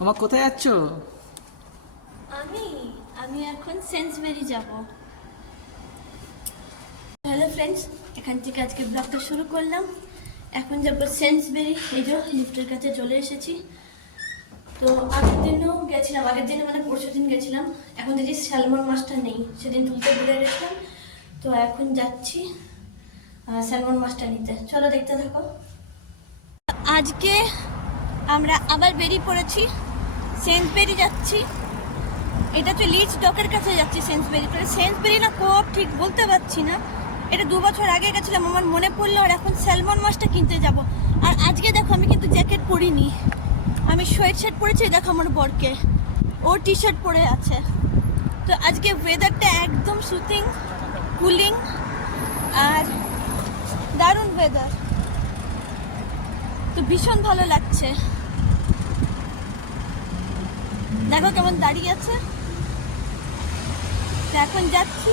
আমার কোথায় যাচ্ছ? আমি আমি এখন সেন্সবেরি যাব। হ্যালো ফ্রেন্ডস, এখান থেকে আজকে ব্লগটা শুরু করলাম। এখন যাবো সেন্সবেরি। এই যে লিফটের কাছে চলে এসেছি। তো আগের দিনও গেছিলাম, আগের দিনে মানে পরশু দিন গেছিলাম। এখন দেখছি স্যালমন মাছটা নেই, সেদিন তুলতে ভুলে গেছিলাম। তো এখন যাচ্ছি স্যালমন মাছটা নিতে। চলো দেখতে থাকো। আজকে আমরা আবার বেরিয়ে পড়েছি, সেন্সবেরি যাচ্ছি। এটা তো লিডস ডকের কাছে যাচ্ছি সেন্সবেরি। সেন্সবেরি না কোপ ঠিক বলতে পারছি না। এটা 2 বছর আগে গেছিলাম, আমার মনে পড়লো। আর এখন স্যালমন মাছটা কিনতে যাব। আর আজকে দেখো আমি কিন্তু জ্যাকেট পরিনি, আমি সোয়েট শার্ট পরেছি। দেখো আমার বরকে, ও টি শার্ট পরে আছে। তো আজকে ওয়েদারটা একদম সুতিং, কুলিং আর দারুণ ওয়েদার। তো ভীষণ ভালো লাগছে। দেখো কেমন দাঁড়িয়ে আছে। এখন যাচ্ছি।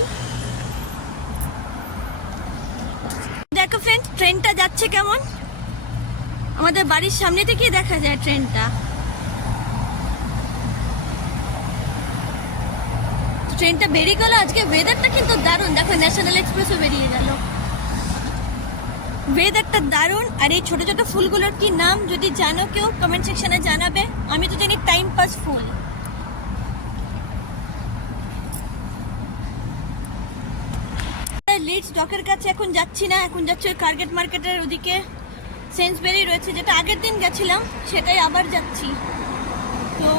দেখো ফ্রেন্ড, ট্রেনটা যাচ্ছে কেমন। আমাদের বাড়ির সামনে থেকে দেখা যায় ট্রেনটা। ট্রেনটা বেরিয়ে গেল। আজকে ওয়েদারটা কিন্তু দারুণ। দেখো ন্যাশনাল এক্সপ্রেসও বেরিয়ে গেল। ওয়েদারটা দারুণ। আর এই ছোট ছোট ফুলগুলোর কি নাম যদি জানো কেউ কমেন্ট সেকশনে জানাবে। আমি তো জানি টাইম পাস ফুল। লিডস ডকের কাছে এখন যাচ্ছি না, এখন যাচ্ছি ওই কার্গেট মার্কেটের ওদিকে। সেন্সবেরি রয়েছে, যেটা আগের দিন গেছিলাম সেটাই আবার যাচ্ছি। তো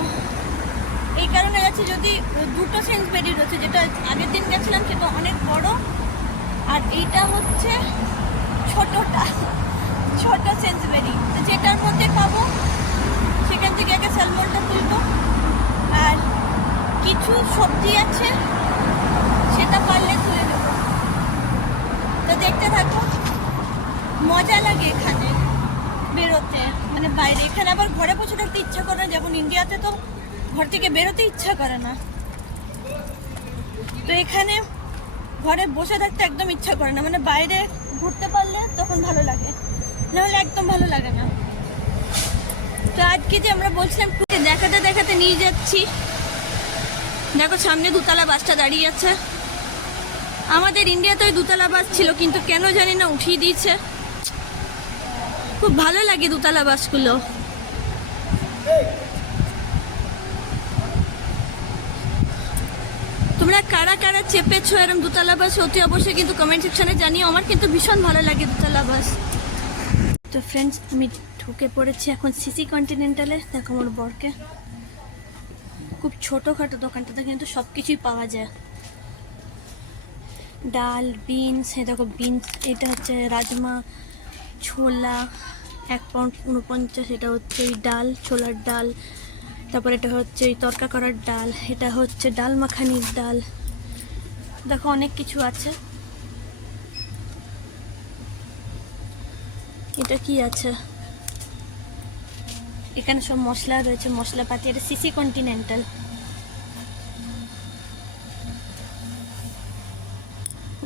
এই কারণে যাচ্ছি। যদি দুটো সেন্সবেরি রয়েছে, যেটা আগের দিন গেছিলাম সেটা অনেক বড়, আর এইটা হচ্ছে ছোটটা, ছোট সেন্সবেরি। যেটার মধ্যে পাবো সেখান থেকে আগে স্যালমনটা তুলবো। আর কিছু সবজি আছে সেটা পারলে তুলে নেব। তো দেখতে থাকো। মজা লাগে এখানে বেরোতে, মানে বাইরে। এখানে আবার ঘরে বসে থাকতে ইচ্ছা করে না, যেমন ইন্ডিয়াতে তো ঘর থেকে বেরোতে ইচ্ছা করে না। তো এখানে ঘরে বসে থাকতে একদম ইচ্ছা করে না, মানে বাইরে ঘুরতে পারলে তখন ভালো লাগে, নাহলে একদম ভালো লাগে না। তো আজকে যে আমরা বলছিলাম দেখাতে দেখাতে নিয়ে যাচ্ছি। দেখো সামনে দুতলা বাসটা দাঁড়িয়ে আছে। আমাদের ইন্ডিয়াতে ওই দুতলা বাস ছিল, কিন্তু কেন জানি না উঠিয়ে দিয়েছে। খুব ভালো লাগে দুতলা বাসগুলো। তোমরা কারা কারা চেপেছো এরকম দুতলা বাস, অতি অবশ্যই কিন্তু কমেন্ট সেকশনে জানিও। আমার কিন্তু ভীষণ ভালো লাগে দুতলা বাস। তো ফ্রেন্ডস, আমি ঢুকে পড়েছি এখন সিসি কন্টিনেন্টালে। দেখো আমার বরকে। খুব ছোটোখাটো দোকানটাতে কিন্তু সব কিছুই পাওয়া যায়। ডাল, বিনস, এই দেখো বিনস। এটা হচ্ছে রাজমা, ছোলা 1 পাউন্ড 49। এটা হচ্ছে এই ডাল, ছোলার ডাল। তারপর এটা হচ্ছে এই তরকা করার ডাল। এটা হচ্ছে ডাল মাখানির ডাল। দেখো অনেক কিছু আছে। এটা কি আছে, এখানে সব মশলা রয়েছে, মশলাপাতি। এটা সিসি কন্টিনেন্টাল।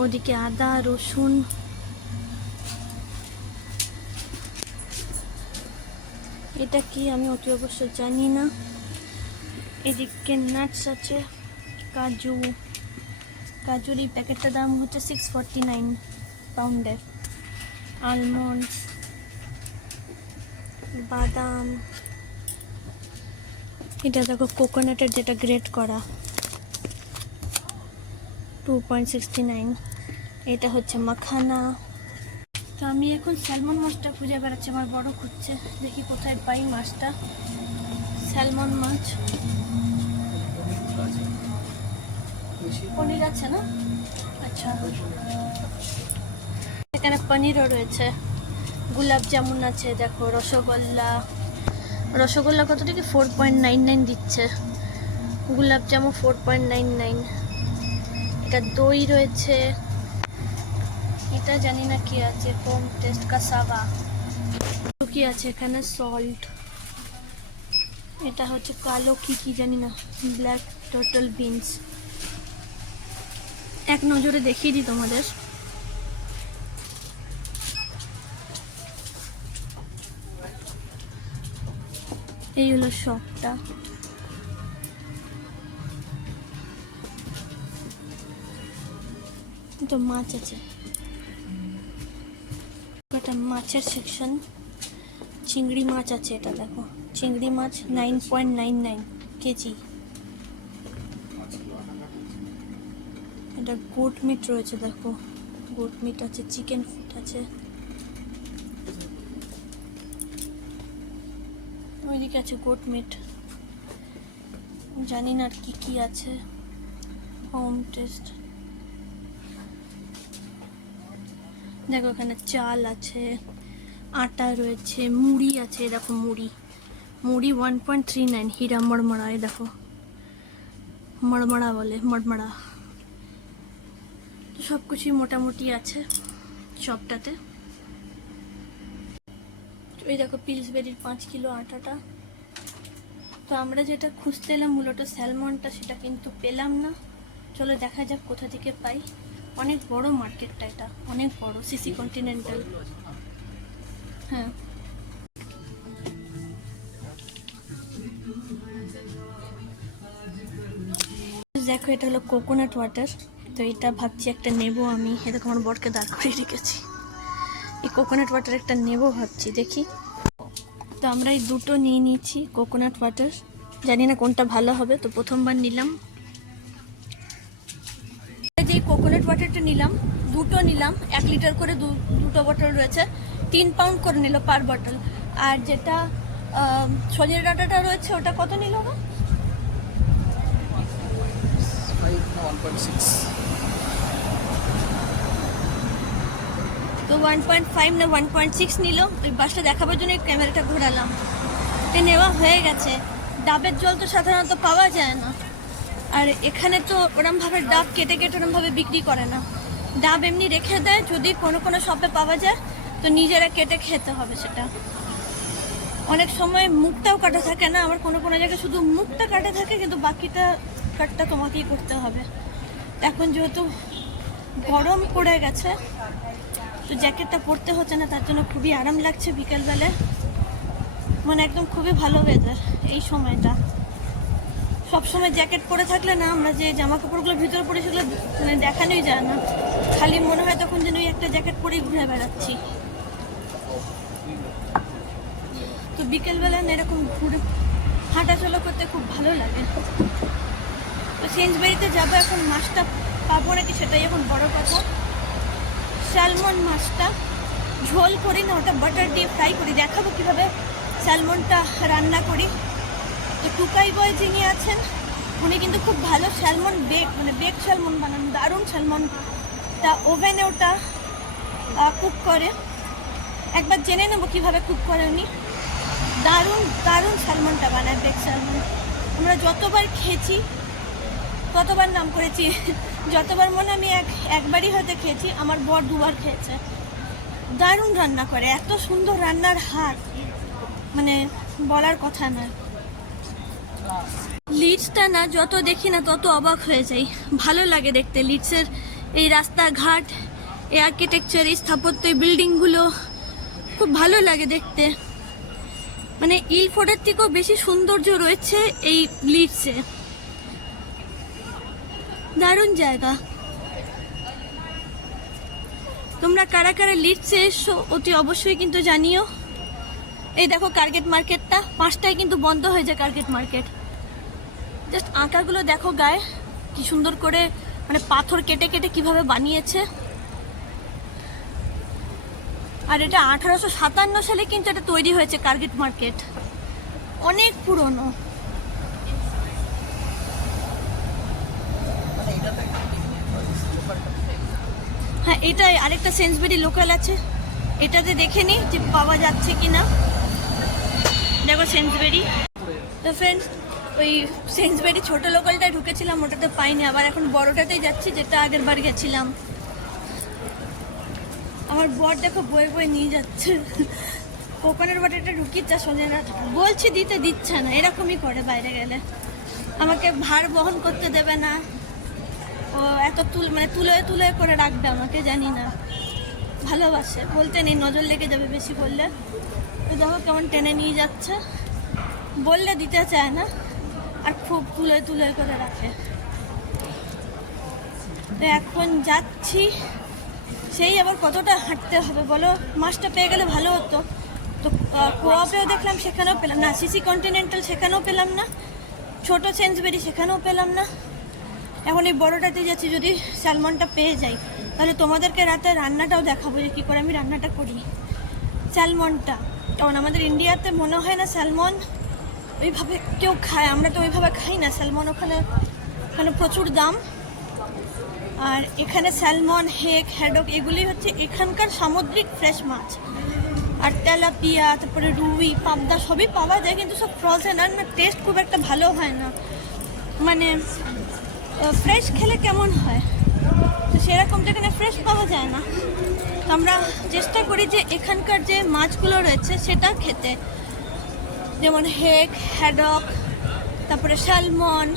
ওদিকে আদা, রসুন। এটা কি আমি অতি অবশ্য জানি না। এদিকে নাটস আছে, কাজু। কাজুর এই প্যাকেটটার দাম হচ্ছে 649 পাউন্ডের। আলমন্ডস, বাদাম। এটা দেখো কোকোনাটের, যেটা গ্রেট করা, 2.69। এটা হচ্ছে মাখানা। তো আমি এখন স্যালমন মাছটা খুঁজে বেড়াচ্ছি, আমার বড় খুঁজছে। দেখি কোথায় পাই মাছটা। স্যালমন মাছ। পনির আছে না? আচ্ছা, এখানে পনিরও রয়েছে। গোলাপ জামুন আছে, দেখো রসগোল্লা। রসগোল্লা কত টাকা? 4.99 দিচ্ছে। গোলাপ জামুন 4.99। এটা দই রয়েছে। এটা জানি না কি আছে, কম টেস্ট কাসাবা। কি আছে এখানে? সল্ট। এটা হচ্ছে কালো কি জানি না, ব্ল্যাক টার্টল বিনস। এক নজরে দেখিয়ে দিই তোমাদের। এই হলো শপটা। তো মাছ আছে, এটা মাছের সেকশন। চিংড়ি মাছ আছে, এটা দেখো চিংড়ি মাছ 9.99 কেজি। এটা গোট মিট রয়েছে, দেখো গোট মিট আছে, চিকেন ফুড আছে। ওইদিকে আছে গোট মিট, জানি না আর কি কি আছে। হোম টেস্ট, দেখো এখানে চাল আছে, আটা রয়েছে, মুড়ি আছে, দেখো মুড়ি 1.39 হীরা মড়মড়া। এই দেখো মড়মড়া বলে, মড়মড়া। তো সব কিছুই মোটামুটি আছে সবটাতে। এই দেখো পিলসবেরির 5 কিলো আটাটা। তো আমরা যেটা খুঁজতে এলাম মূলত স্যালমনটা, সেটা কিন্তু পেলাম না। চলো দেখা যাক কোথা থেকে পাই। অনেক বড় মার্কেটটা, এটা অনেক বড়, সিসি কন্টিনেন্টাল। হ্যাঁ, দেখো এটা হলো কোকোনাট ওয়াটার। তো এটা ভাবছি একটা নেবো আমি, এরকম আমার বরকে দাঁড় করিয়ে রেখেছি। এই কোকোনাট ওয়াটার একটা নেবো ভাবছি, দেখি। তো আমরা এই দুটো নিয়ে নিচ্ছি কোকোনাট ওয়াটার, জানি না কোনটা ভালো হবে। তো প্রথমবার নিলাম যে কোকোনাট ওয়াটারটা নিলাম, দুটো নিলাম, 1 লিটার করে দুটো বটল রয়েছে, 3 পাউন্ড করে নিল পার বটল। আর যেটা সজনে ডাঁটাটা রয়েছে ওটা কত নিল গো? 1.6। তো 1.5 না 1.6 নিল। ওই বাসটা দেখাবার জন্য ক্যামেরাটা ঘোরালাম। এ নেওয়া হয়ে গেছে। ডাবের জল তো সাধারণত পাওয়া যায় না, আর এখানে তো ওরমভাবে ডাব কেটে কেটে ওরমভাবে বিক্রি করে না। ডাব এমনি রেখে দেয়, যদি কোনো কোনো শপে পাওয়া যায় তো নিজেরা কেটে খেতে হবে সেটা। অনেক সময় মুখটাও কাটা থাকে না, আমার কোনো কোনো জায়গায় শুধু মুখটা কাটা থাকে, কিন্তু বাকিটা কাটটা তোমাকেই করতে হবে। এখন যেহেতু গরম পড়ে গেছে, তো জ্যাকেটটা পরতে হচ্ছে না, তার জন্য খুবই আরাম লাগছে বিকেলবেলায়। মানে একদম খুবই ভালো ওয়েদার এই সময়টা। সবসময় জ্যাকেট পরে থাকলে না, আমরা যে জামা কাপড়গুলো ভিতরে পরে সেগুলো মানে দেখানোই যায় না, খালি মনে হয় তখন যেন ওই একটা জ্যাকেট পরেই ঘুরে বেড়াচ্ছি। তো বিকেলবেলা না এরকম ঘুরে হাঁটাচলা করতে খুব ভালো লাগে। তো সেন্সবেরিতে যাবো, এখন মাছটা পাবো নাকি সেটাই এখন বড় কথা। স্যালমন মাছটা ঝোল করি না, ওটা বাটার দিয়ে ফ্রাই করি, দেখাবো কীভাবে স্যালমনটা রান্না করি। তো টুকাই বয় যিনি আছেন উনি কিন্তু খুব ভালো স্যালমন বেক স্যালমন বানান, দারুণ স্যালমনটা ওভেনে ওটা কুক করে। একবার জেনে নেবো কীভাবে কুক করে উনি। দারুণ দারুণ স্যালমনটা বানায়, বেক স্যালমন। আমরা যতবার খেয়েছি ততবার নাম করেছি, যতবার মনে আমি একবারই হয়তো খেয়েছি, আমার বর 2বার খেয়েছে। দারুণ রান্না করে, এত সুন্দর রান্নার হাত, মানে বলার কথা নয়। লিডসটা না যত দেখি না তত অবাক হয়ে যাই, ভালো লাগে দেখতে। লিডসের এই রাস্তাঘাট, এই আর্কিটেকচার, এই স্থাপত্য, এই বিল্ডিংগুলো খুব ভালো লাগে দেখতে। মানে ইলফোর্ডের থেকেও বেশি সৌন্দর্য রয়েছে এই লিডসে। দারুণ জায়গা। তোমরা কারা কারা লিডসে এসো অতি অবশ্যই কিন্তু জানিও। এই দেখো কার্গেট মার্কেটটা 5টায় কিন্তু বন্ধ হয়ে যায় কার্গেট মার্কেট। জাস্ট আঁকাগুলো দেখো গায়ে, কি সুন্দর করে মানে পাথর কেটে কেটে কিভাবে বানিয়েছে। আর এটা 1857 সালে কিন্তু এটা তৈরি হয়েছে কার্গেট মার্কেট, অনেক পুরনো। হ্যাঁ, এটাই আরেকটা সেন্সবেরি লোকাল আছে, এটাতে দেখে নিই যে পাওয়া যাচ্ছে কিনা। দেখো সেন্সবেরি। তো ফ্রেন্ডস, ওই সেন্সবেরি ছোটো লোকালটায় ঢুকেছিলাম, ওটাতে পাইনি। আবার এখন বড়টাতেই যাচ্ছি, যেটা আগের বার গেছিলাম। আমার বর দেখো বয়ে বয়ে নিয়ে যাচ্ছে। কোকোনাট ওয়াটারটা ঢুকিয়ে যা সজনে ডাঁটাটা বলছি দিতে দিচ্ছে না, এরকমই করে বাইরে গেলে। আমাকে ভার বহন করতে দেবে না, ও এত তুলে তুলে করে রাখবে আমাকে, জানি না, ভালোবাসে। বলতে নেই, নজর লেগে যাবে বেশি বললে। তো দেখো কেমন টেনে নিয়ে যাচ্ছে। বললে দিতে চায় না, আর খুব তুলে তুলে করে রাখে। তো এখন যাচ্ছি, সেই আবার কতটা হাঁটতে হবে বলো। মাছটা পেয়ে গেলে ভালো হতো। তো কোয়াপেও দেখলাম, সেখানেও পেলাম না। সিসি কন্টিনেন্টাল সেখানেও পেলাম না, ছোটো সেন্সবেরি সেখানেও পেলাম না। এখন এই বড়োটাতে যাচ্ছি, যদি স্যালমনটা পেয়ে যাই তাহলে তোমাদেরকে রাতে রান্নাটাও দেখাবো যে কী করে আমি রান্নাটা করি স্যালমনটা। কারণ আমাদের ইন্ডিয়াতে মনে হয় না স্যালমন ওইভাবে কেউ খায়, আমরা তো ওইভাবে খাই না স্যালমন। ওখানে প্রচুর দাম। আর এখানে স্যালমন, হেক, হ্যাডক এগুলি হচ্ছে এখানকার সামুদ্রিক ফ্রেশ মাছ। আর তেলাপিয়া, তারপরে রুই, পাবদা সবই পাওয়া যায়, কিন্তু সব ফ্রোজেন। আর না টেস্ট খুব একটা ভালো হয় না, মানে ফ্রেশ খেলে কেমন হয়, তো সেরকম যেখানে ফ্রেশ পাওয়া যায় না। তো আমরা চেষ্টা করি যে এখানকার যে মাছগুলো রয়েছে সেটা খেতে, যেমন হেক, হ্যাডক, তারপরে স্যালমন,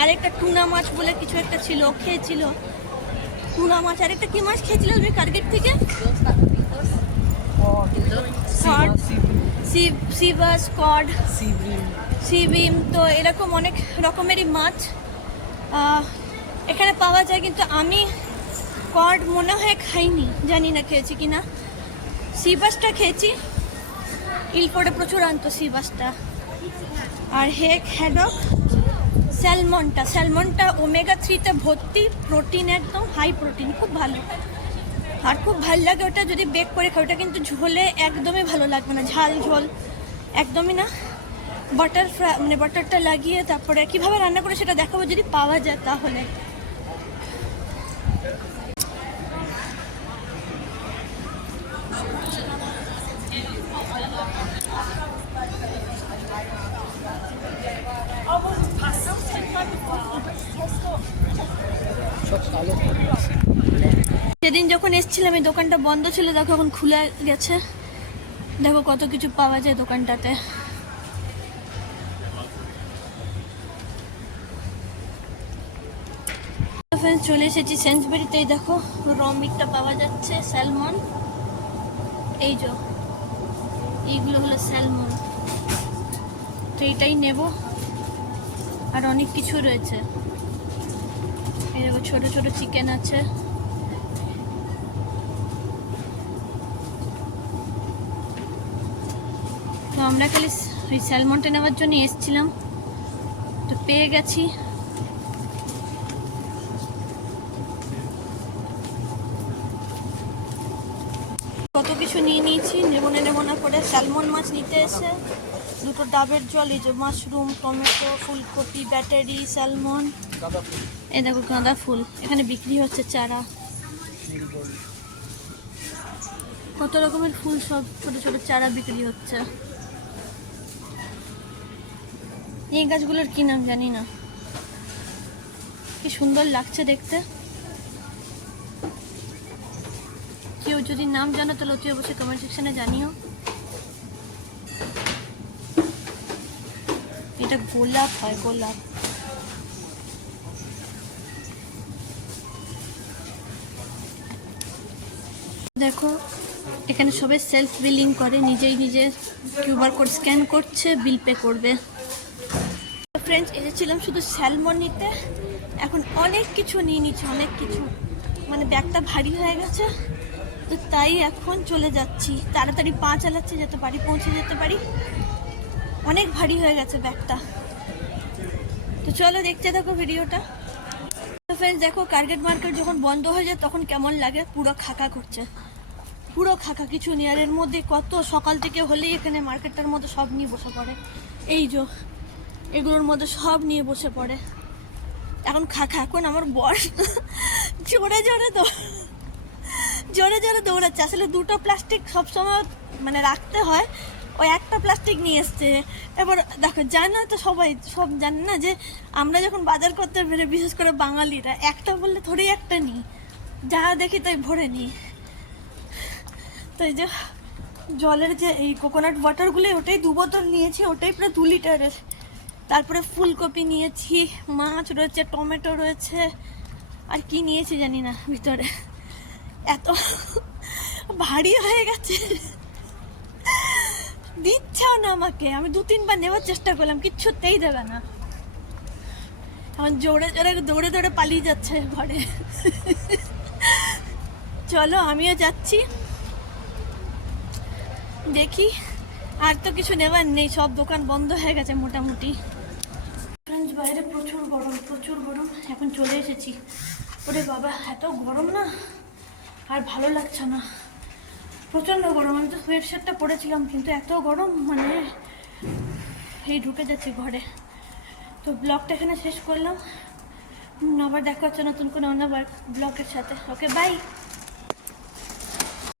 আরেকটা টুনা মাছ বলে কিছু একটা ছিল, খেয়েছিল টুনা মাছ। আরেকটা কি মাছ খেয়েছিল তুমি কার্গেট থেকে? Sea bass, code, সিবিম। তো এরকম অনেক রকমেরই মাছ এখানে পাওয়া যায়, কিন্তু আমি কড মনে হয় খাইনি, জানি না খেয়েছি কিনা। সিবাসটা খেয়েছি, ইলপোর্টে প্রচুর আনতো সিবাসটা। আর হেক, হ্যাডক, স্যালমনটা ওমেগা-3 ভর্তি, প্রোটিন একদম হাই প্রোটিন, খুব ভালো। আর খুব ভালো লাগে ওটা যদি বেক করে খাও। ওটা কিন্তু ঝোলে একদমই ভালো লাগবে না, ঝাল ঝোল একদমই না। বাটার ফ্রাই, মানে বাটারটা লাগিয়ে তারপরে কীভাবে রান্না করে সেটা দেখাবো যদি পাওয়া যায় তাহলে। সেদিন যখন এসেছিলাম এই দোকানটা বন্ধ ছিল, দেখো এখন খুলে গেছে। দেখো কত কিছু পাওয়া যায় দোকানটাতে। চলে এসেছি সেন্সবেরিতে। দেখো র মিটটা পাওয়া যাচ্ছে, স্যালমন। এই যে এইগুলো হলো স্যালমন, তো এইটাই নেব। আর অনেক কিছু রয়েছে, এই দেখো ছোট ছোট চিকেন আছে। তো আমরা খালি ওই স্যালমনটা নেওয়ার জন্য এসেছিলাম, তো পেয়ে গেছি। কত কিছু নিয়ে নিয়েছি, নেবো না করে। স্যালমন মাছ নিতে এসে দুটো ডাবের জল, এই যে মাশরুম, টমেটো, ফুলকপি, ব্যাটারি, স্যালমন। এই দেখো গাঁদা ফুল, এখানে বিক্রি হচ্ছে চারা। কত রকমের ফুল, সব ছোট ছোট চারা বিক্রি হচ্ছে। এই গাছগুলোর কি নাম জানি না, কি সুন্দর লাগছে দেখতে। কেউ যদি নাম জানো তাহলে অতি অবশ্যই কমেন্ট সেকশনে জানিও। এটা গোলাপ হয়, গোলাপ। দেখো এখানে সবাই সেলফ বিলিং করে, নিজেই নিজের কিউআর কোড স্ক্যান করছে, বিল পে করবে। ফ্রেন্ডস, এসেছিলাম শুধু স্যালমন নিতে, এখন অনেক কিছু নিয়ে নিচ্ছি, অনেক কিছু, মানে ব্যাগটা ভারী হয়ে গেছে। তো তাই এখন চলে যাচ্ছি, তাড়াতাড়ি পা চালাচ্ছি যাতে বাড়ি পৌঁছে যেতে পারি। অনেক ভারী হয়ে গেছে ব্যাগটা। তো চলো দেখতে থাকো ভিডিওটা। তো ফ্রেন্ডস দেখো, কার্গেট মার্কেট যখন বন্ধ হয়ে যায় তখন কেমন লাগে, পুরো খাকা করছে, পুরো খাকা, কিছু নেই। আর এর মধ্যে কত সকাল থেকে হলেই এখানে মার্কেটটার মধ্যে সব নিয়ে বসে পড়ে। এই যে এগুলোর মধ্যে সব নিয়ে বসে পড়ে এখন খাকা। এখন আমার বর জোরে জোরে দৌড়াচ্ছে। আসলে দুটো প্লাস্টিক সবসময় মানে রাখতে হয়, ওই একটা প্লাস্টিক নিয়ে এসছে। এবার দেখো, জানো তো সবাই, সব জানে না যে আমরা যখন বাজার করতে বেরোই, বিশেষ করে বাঙালিরা, একটা বললে থোড়েই একটা নিই, যা দেখি তাই ভরে নিই। তো এই যে জলের যে এই কোকোনাট ওয়াটারগুলো, ওটাই 2 বোতল নিয়েছি, ওটাই প্রায় 2 লিটারের। তারপরে ফুলকপি নিয়েছি, মাছ রয়েছে, টমেটো রয়েছে, আর কি নিয়েছি জানি না ভিতরে। এত ভারী হয়ে গেছে, দিচ্ছেও না আমাকে। আমি 2-3 বার নেওয়ার চেষ্টা করলাম, কিচ্ছুতেই দেবে না। এখন জোরে জোরে দৌড়ে দৌড়ে পালিয়ে যাচ্ছে ঘরে। চলো আমিও যাচ্ছি, দেখি। আর তো কিছু নেবার নেই, সব দোকান বন্ধ হয়ে গেছে মোটামুটি। ফ্রেন্ডস, বাইরে প্রচুর গরম, প্রচুর গরম। এখন চলে এসেছি। ওরে বাবা, এত গরম না, আর ভালো লাগছে না, প্রচণ্ড গরম। আমি তো সোয়েট শার্টটা পরেছিলাম, কিন্তু এত গরম, মানে এই ঢুকে যাচ্ছি ঘরে। তো ব্লগটা এখানে শেষ করলাম। আবার দেখা হচ্ছে নতুন কোনো অন্য ব্লগের সাথে। ওকে, বাই।